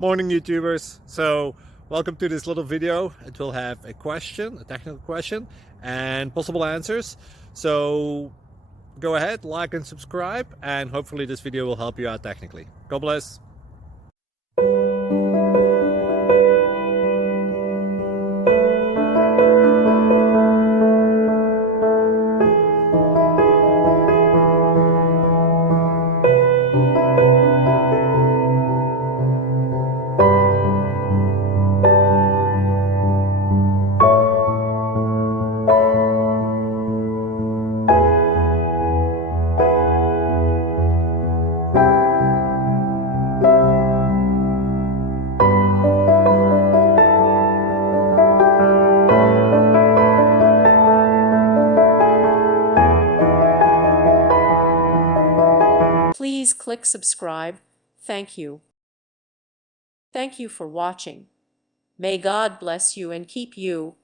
Morning YouTubers. So welcome to this little video. It will have a question, a technical question, and possible answers. So go ahead, like and subscribe, and hopefully this video will help you out technically. God bless. Please click subscribe. Thank you. Thank you for watching. May God bless you and keep you.